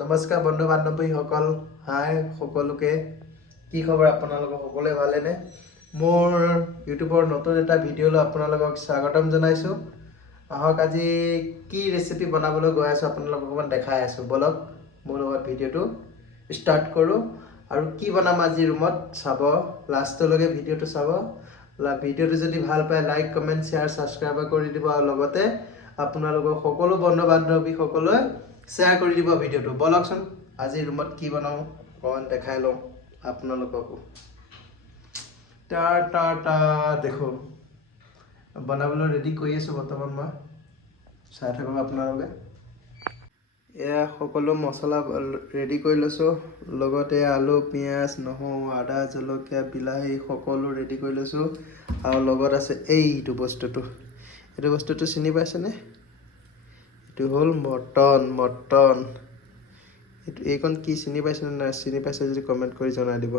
নমস্কাৰ বন্ধু বান্ধৱীসকল, হাই সকলোকে। কি খবৰ আপোনালোকৰ সকলোৱে ভালেনে? মোৰ ইউটিউবৰ নতুন এটা ভিডিঅ'লৈ আপোনালোকক স্বাগতম জনাইছোঁ। আহক আজি কি ৰেচিপি বনাবলৈ গৈ আছোঁ আপোনালোকক অকণমান দেখাই আছোঁ। বলক মোৰ লগত ভিডিঅ'টো ষ্টাৰ্ট কৰোঁ। আৰু কি বনাম আজি ৰুমত চাব, লাষ্টলৈকে ভিডিঅ'টো চাব। ভিডিঅ'টো যদি ভাল পায় লাইক কমেণ্ট শ্বেয়াৰ ছাবস্ক্ৰাইব কৰি দিব, আৰু লগতে আপোনালোকৰ সকলো বন্ধু বান্ধৱীসকললৈ শ্বেয়াৰ কৰি দিব ভিডিঅ'টো। বলকচোন আজি ৰুমত কি বনাওঁ অকণমান দেখাই লওঁ আপোনালোককো। দেখো বনাবলৈ ৰেডি কৰি আছোঁ বৰ্তমান মই, চাই থাকক আপোনালোকে। এয়া সকলো মছলা ৰেডি কৰি লৈছোঁ, লগতে আলু পিঁয়াজ নহৰু আদা জলকীয়া বিলাহী সকলো ৰেডি কৰি লৈছোঁ। আৰু লগত আছে এইটো বস্তুটো চিনি পাইছেনে? এইটো হ'ল মটন। এইকণ কি চিনি পাইছেনে নাই? চিনি পাইছে যদি কমেণ্ট কৰি জনাই দিব।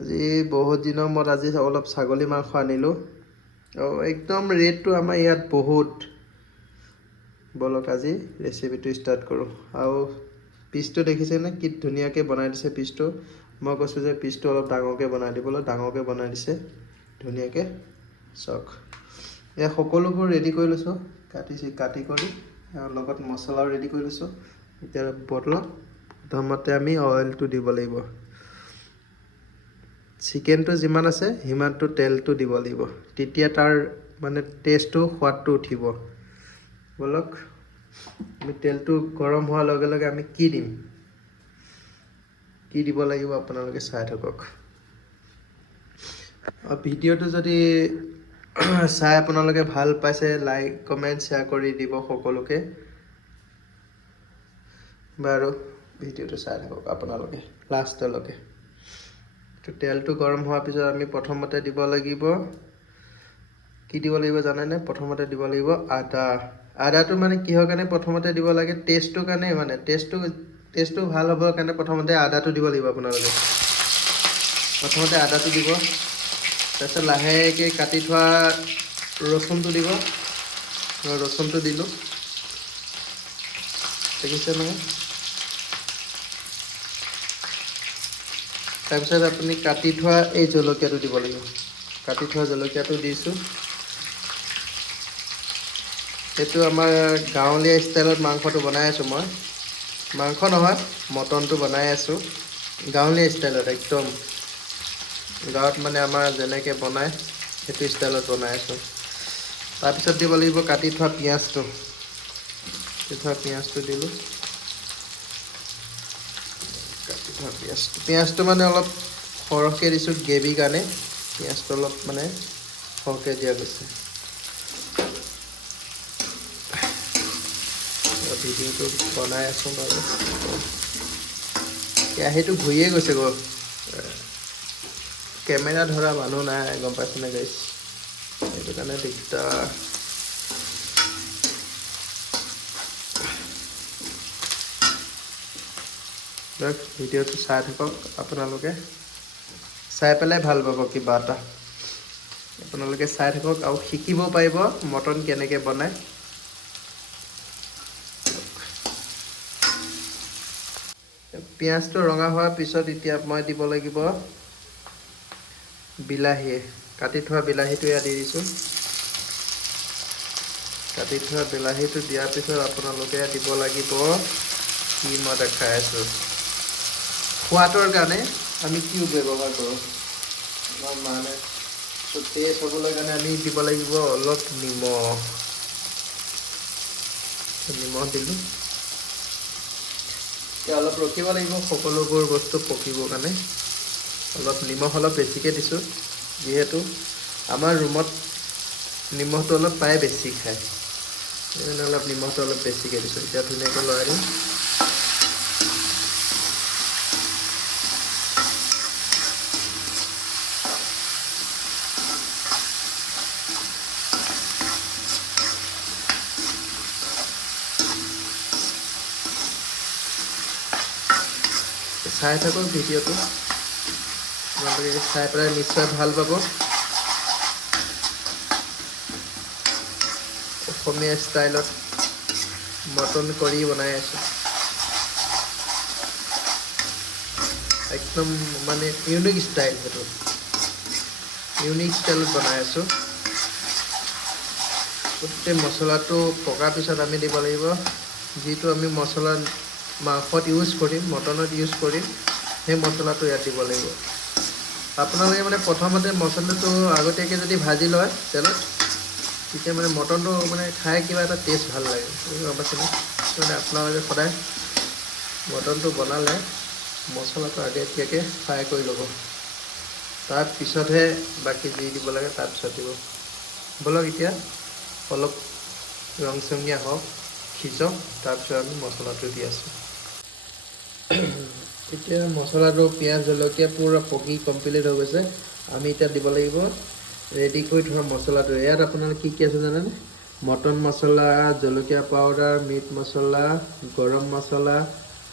আজি বহুত দিনৰ মূৰত আজি অলপ ছাগলী মাংস আনিলোঁ, আৰু একদম ৰেটটো আমাৰ ইয়াত বহুত। বলক আজি ৰেচিপিটো ষ্টাৰ্ট কৰোঁ। আৰু পিচটো দেখিছেনে কি ধুনীয়াকৈ বনাই দিছে পিচটো। মই কৈছোঁ যে পিচটো অলপ ডাঙৰকৈ বনাই দিবলৈ, ডাঙৰকৈ বনাই দিছে ধুনীয়াকৈ। চাওক এয়া সকলোবোৰ ৰেডি কৰি লৈছোঁ, কাটি কৰি, আৰু লগত মছলাও ৰেডি কৰি লৈছোঁ। এতিয়া বটলত প্ৰথমতে আমি অইলটো দিব লাগিব। চিকেনটো যিমান আছে সিমানটো তেলটো দিব লাগিব, তেতিয়া তাৰ মানে টেষ্টটো সোৱাদটো উঠিব। বলক আমি তেলটো গৰম হোৱাৰ লগে লগে আমি কি দিব লাগিব আপোনালোকে চাই থাকক। ভিডিঅ'টো যদি চাই আপোনালোকে ভাল পাইছে লাইক কমেণ্ট শ্বেয়াৰ কৰি দিব সকলোকে। বাৰু ভিডিঅ'টো চাই থাকক আপোনালোকে লাষ্টলৈকে। তেলটো গৰম হোৱাৰ পিছত আমি প্ৰথমতে দিব লাগিব, কি দিব লাগিব জানেনে? প্ৰথমতে দিব লাগিব আদাটো মানে কিহৰ কাৰণে প্ৰথমতে দিব লাগে? টেষ্টটোৰ কাৰণে, মানে টেষ্টটো ভাল হ'বৰ কাৰণে প্ৰথমতে আদাটো দিব লাগিব আপোনালোকে। প্ৰথমতে আদাটো দিব, তাৰপিছত লাহেকৈ কাটি থোৱা ৰচুনটো দিব। ৰচুনটো দিলোঁ, দেখিছে নহয়? তাৰপিছত আপুনি কাটি থোৱা এই জলকীয়াটো দিব লাগিব। কাটি থোৱা জলকীয়াটো দিছোঁ। এইটো আমাৰ গাঁৱলীয়া ষ্টাইলত মাংসটো বনাই আছোঁ মই। মাংস নহয়, মটনটো বনাই আছোঁ গাঁৱলীয়া ষ্টাইলত একদম। গাঁৱত মানে আমাৰ যেনেকৈ বনায় সেইটো ষ্টাইলত বনাই আছোঁ। তাৰপিছত দিব লাগিব কাটি থোৱা পিঁয়াজটো। দিলোঁ। কাটি থোৱা পিঁয়াজটো মানে অলপ সৰহকৈ দিছোঁ গ্ৰেভিৰ কাৰণে। পিঁয়াজটো অলপ মানে সৰহকৈ দিয়া গৈছে। ভিডিঅ'টো বনাই আছোঁ বাৰু, কেৰাহীটো ঘূৰিয়ে গৈছে গৈ। কেমেৰা ধৰা মানুহ নাই, গম পাইছেনে গাইছ? সেইটো কাৰণে দিগদাৰ। ভিডিঅ'টো চাই থাকক আপোনালোকে, চাই পেলাই ভাল পাব কিবা এটা। আপোনালোকে চাই থাকক আৰু শিকিব পাৰিব মটন কেনেকৈ বনায়। পিঁয়াজটো ৰঙা হোৱাৰ পিছত এতিয়া মই দিব লাগিব বিলাহী। কাটি থোৱা বিলাহীটো ইয়াত দি দিছোঁ। কাটি থোৱা বিলাহীটো দিয়াৰ পিছত আপোনালোকে দিব লাগিব কি মই দেখাই আছোঁ। সোৱাদৰ কাৰণে আমি কি ব্যৱহাৰ কৰোঁ, মানে টেষ্ট হ'বলৈ কাৰণে আমি দিব লাগিব অলপ নিমখ দিলোঁ। এতিয়া অলপ ৰখিব লাগিব সকলোবোৰ বস্তু পকিবৰ কাৰণে। নিমখ অলপ বেছিকৈ দিছোঁ, যিহেতু আমাৰ ৰুমত নিমখটো অলপ প্ৰায় বেছি খায়, সেইকাৰণে নিমখটো অলপ বেছিকৈ দিছোঁ। এতিয়া ধুনীয়াকৈ লৰাই দিম। চাই থাকক ভিডিঅ'টো, আপোনালোকে চাই পেলাই নিশ্চয় ভাল পাব। অসমীয়া ষ্টাইলত মটন কৰি বনাই আছোঁ। একদম মানে ইউনিক ষ্টাইল, সেইটো ইউনিক ষ্টাইলত বনাই আছোঁ। গোটেই মছলাটো পকাৰ পিছত আমি দিব লাগিব যিটো আমি মছলা মাংসত ইউজ কৰিম, মটনত ইউজ কৰিম, সেই মছলাটো ইয়াত দিব লাগিব। আপোনালোকে মানে প্ৰথমতে মছলাটো আগতীয়াকৈ যদি ভাজি লয় তেলত, তেতিয়া মানে মটনটো মানে খাই কিবা এটা টেষ্ট ভাল লাগে, গম পাইছেনে? মানে আপোনালোকে সদায় মটনটো বনালে মছলাটো আগতীয়াকৈ ফ্ৰাই কৰি ল'ব, তাৰপিছতহে বাকী যি দিব লাগে তাৰপিছত দিব। ব'লক এতিয়া অলপ ৰংচঙীয়া হওক, সিজক, তাৰপিছত আমি মছলাটো দি আছোঁ। এতিয়া মছলাটো পিঁয়াজ জলকীয়া পূৰা পকি কমপ্লিট হৈ গৈছে। আমি এতিয়া দিব লাগিব ৰেডি কৰি থোৱা মছলাটো। ইয়াত আপোনালোকে কি কি আছে জানেনে? মটন মছলা, জলকীয়া পাউডাৰ, মিট মছলা, গৰম মছলা,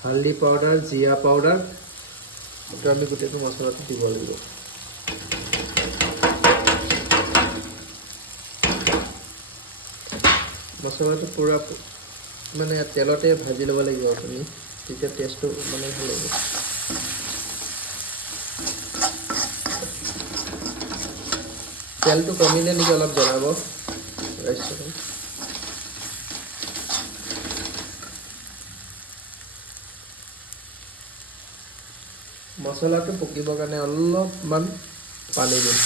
হালধি পাউডাৰ, জিৰা পাউডাৰ, এইটো আমি গোটেইটো মছলাটো দিব লাগিব। মছলাটো পূৰা মানে তেলতে ভাজি ল'ব লাগিব আপুনি, তেতিয়া টেষ্টটো মানে ভাল লাগিব। তেলটো কমিলে নেকি অলপ জনাব। মছলাটো পকিবৰ কাৰণে অলপমান পানী দিম।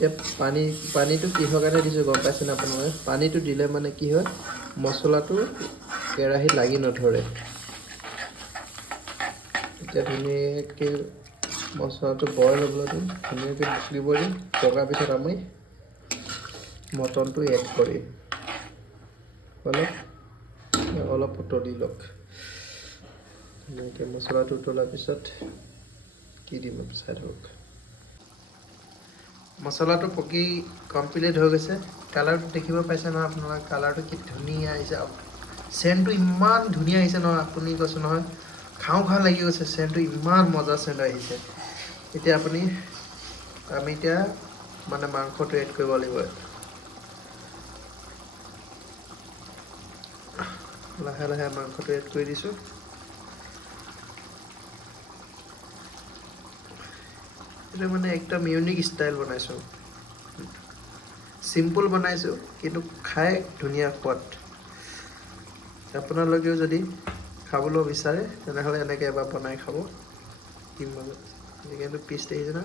এতিয়া পানীটো কিহৰ কাৰণে দিছোঁ গম পাইছেনে আপোনালোকে? পানীটো দিলে মানে কি হয়, মছলাটো কেৰাহীত লাগি নধৰে। এতিয়া ধুনীয়াকৈ মছলাটো বইল হ'বলৈ দিম, ধুনীয়াকৈ পকিব দিম। পকাৰ পিছত আমি মটনটো এড কৰিম। অলপ উতলি লওক। ধুনীয়াকৈ মছলাটো উতলাৰ পিছত কি দিম চাই থাকক। মছলাটো পকি কমপ্লিট হৈ গৈছে। কালাৰটো দেখিব পাইছে নহয় আপোনালোকে? কালাৰটো কি ধুনীয়া আহিছে, চেণ্টটো ইমান ধুনীয়া আহিছে নহয়, আপুনি কৈছোঁ নহয় খাওঁ খাওঁ লাগি গৈছে। চেণ্টটো ইমান মজা চেণ্ট আহিছে। এতিয়া আমি এতিয়া মানে মাংসটো এড কৰিব লাগিব। লাহে লাহে মাংসটো এড কৰি দিছোঁ। এইটো মানে একদম ইউনিক ষ্টাইল বনাইছোঁ, চিম্পুল বনাইছোঁ কিন্তু খাই ধুনীয়া সোৱাদ। আপোনালোকেও যদি খাবলৈ বিচাৰে তেনেহ'লে এনেকৈ এবাৰ বনাই খাব, কি মজা। কিন্তু পিচ দেখিছে না?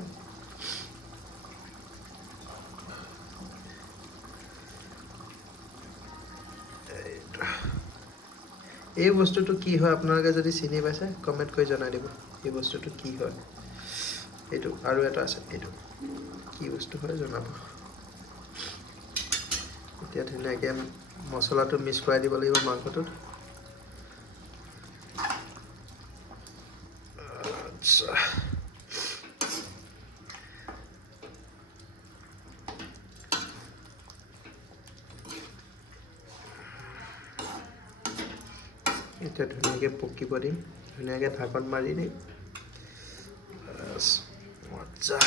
এই বস্তুটো কি হয় আপোনালোকে যদি চিনি পাইছে কমেণ্ট কৰি জনাই দিব। এই বস্তুটো কি হয়, এইটো আৰু এটা আছে, এইটো কি বস্তু হয় জনাব। এতিয়া ধুনীয়াকৈ মছলাটো মিক্স কৰাই দিব লাগিব মাংসটোত। আচ্ছা, এতিয়া ধুনীয়াকৈ পকিব দিম, ধুনীয়াকৈ ঢাকন মাৰি দিম। মজা।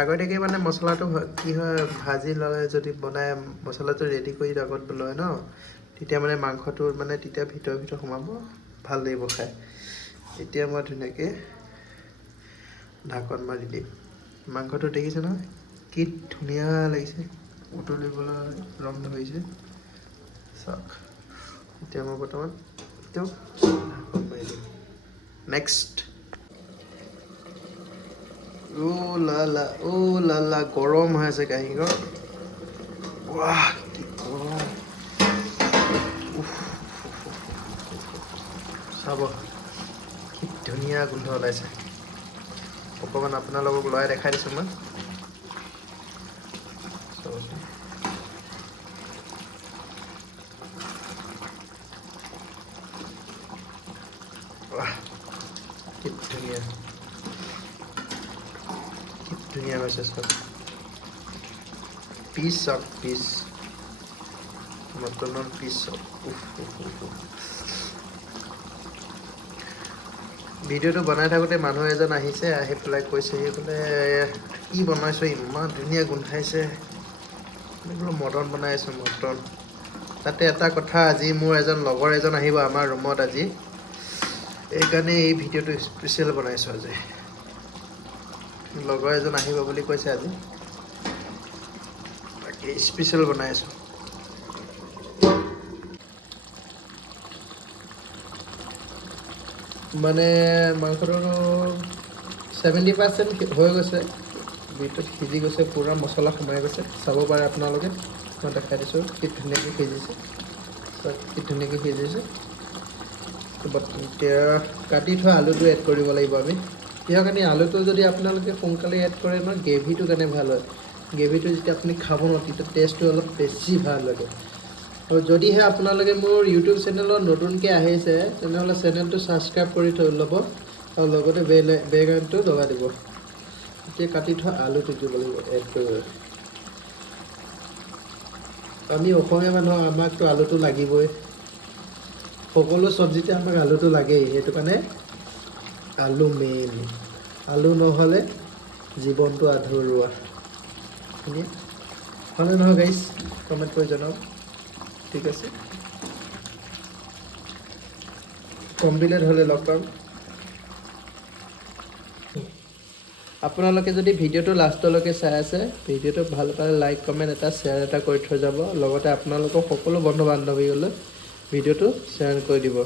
আগতীয়াকৈ মানে মছলাটো কি হয়, ভাজি ল'লে যদি বনাই মছলাটো ৰেডি কৰি আগত লয় ন, তেতিয়া মানে মাংসটো মানে তেতিয়া ভিতৰে সোমাব, ভাল লাগিব খাই। এতিয়া মই ধুনীয়াকৈ ঢাকন মাৰি দিম। মাংসটো দেখিছে নহয় কি ধুনীয়া লাগিছে, উতলিবলৈ ৰং ধৰিছে চাওক। এতিয়া মই বৰ্তমান তেওঁক ঢাকন মাৰি দিম। নেক্সট, লালা গৰম হৈ আছে কাহিঙৰ। ৱাহ কি গৰম, চাব কি ধুনীয়া গোন্ধ ওলাইছে। অকণমান আপোনালোকক লৰাই দেখাই দিছোঁ মই, চাবচোন। ৱাহ কি ধুনীয়া, কি ধুনীয়া হৈছে চব। পিচ চাওক, পিচ মটনৰ পিচ চাওক। ভিডিঅ'টো বনাই থাকোঁতে মানুহ এজন আহিছে, আহি পেলাই কৈছেহি বোলে কি বনাইছ, ইমান ধুনীয়া গোন্ধাইছে। বোলো মটন বনাই আছোঁ, মটন। তাতে এটা কথা, আজি মোৰ লগৰ এজন আহিব আমাৰ ৰুমত আজি, এইকাৰণে এই ভিডিঅ'টো স্পেচিয়েল বনাইছোঁ আজি। লগৰ এজন আহিব বুলি কৈছে আজি, বাকী স্পেচিয়েল বনাই আছোঁ। মানে মাংসটো 70% হৈ গৈছে, ভিতৰত সিজি গৈছে, পূৰা মছলা সোমাই গৈছে। চাব পাৰে আপোনালোকে, মই দেখাই দিছোঁ কি ধুনীয়াকৈ সিজিছে, চব কি ধুনীয়াকৈ সিজিছে। এতিয়া কাটি থোৱা আলুটো এড কৰিব লাগিব আমি। কিহৰ কাৰণে, আলুটো যদি আপোনালোকে সোনকালে এড কৰে নহয়, গ্ৰেভিটোৰ কাৰণে ভাল হয়। গ্ৰেভিটো যেতিয়া আপুনি খাব ন, তেতিয়া টেষ্টটো অলপ বেছি ভাল লাগে। আৰু যদিহে আপোনালোকে মোৰ ইউটিউব চেনেলত নতুনকৈ আহিছে, তেনেহ'লে চেনেলটো ছাবস্ক্ৰাইব কৰি থৈ ল'ব, আৰু লগতে বেল আইকনটো দবাই দিব। এতিয়া কাটি থোৱা আলুটো দিব লাগিব, এড কৰিব। আমি অসমীয়া মানুহ, আমাকতো আলুটো লাগিবই। সকলো চব্জিতে আমাক আলুটো লাগেই, সেইটো কাৰণে আলু মেইন। আলু নহ'লে জীৱনটো আধৰুৱা। হয়নে নহয় গাইজ, কমেণ্ট কৰি জনাওক। ঠিক আছে, কমপ্লিট হ'লে লগ পাম। আপোনালোকে যদি ভিডিঅ'টো লাষ্টলৈকে চাই আছে, ভিডিঅ'টো ভাল পালে লাইক, কমেণ্ট এটা, শ্বেয়াৰ এটা কৰি থৈ যাব। লগতে আপোনালোকৰ সকলো বন্ধু বান্ধৱীলৈ ভিডিঅ'টো শ্বেয়াৰ কৰি দিব।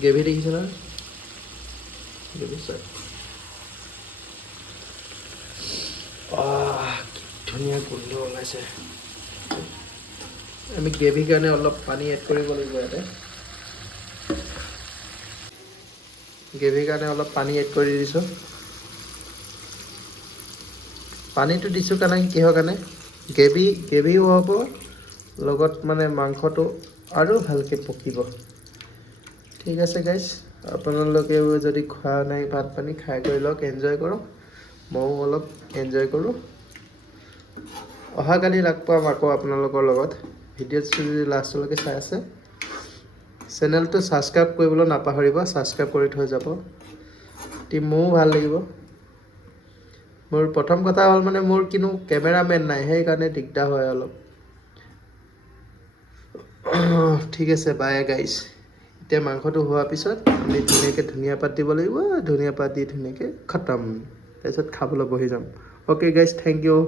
গ্ৰেভি দেখিছে নহয়, গ্ৰেভি চাই কি ধুনীয়া গোন্ধ ওলাইছে। আমি গ্ৰেভিৰ কাৰণে অলপ পানী এড কৰিব লাগিব ইয়াতে। গ্ৰেভিৰ কাৰণে অলপ পানী এড কৰি দিছোঁ। পানীটো দিছোঁ কাৰণে কিহৰ কাৰণে, গ্ৰেভিও হ'ব, লগত মানে মাংসটো আৰু ভালকৈ পকিব। ঠিক আছে গাইজ, আপোনালোকেও যদি খোৱা নাই ভাত পানী খাই কৰি লওক, এনজয় কৰক। ময়ো অলপ এনজয় কৰোঁ। অহাকালি লগ পাম আকৌ আপোনালোকৰ লগত। ভিডিঅ'টো যদি লাষ্টলৈকে চাই আছে, চেনেলটো ছাবস্ক্ৰাইব কৰিবলৈ নাপাহৰিব, ছাবস্ক্ৰাইব কৰি থৈ যাব। মোৰো ভাল লাগিব। মোৰ প্ৰথম কথা হ'ল মানে মোৰ কিন্তু কেমেৰামেন নাই, সেইকাৰণে দিগদাৰ হয় অলপ। ঠিক আছে, বাই গাইজ। এতিয়া মাংসটো হোৱাৰ পিছত আমি ধুনীয়াকৈ ধনিয়া পাত দিব লাগিব, ধনিয়া পাত দি ধুনীয়াকৈ খতম। তাৰপিছত খাবলৈ বহি যাম। Okay guys, thank U.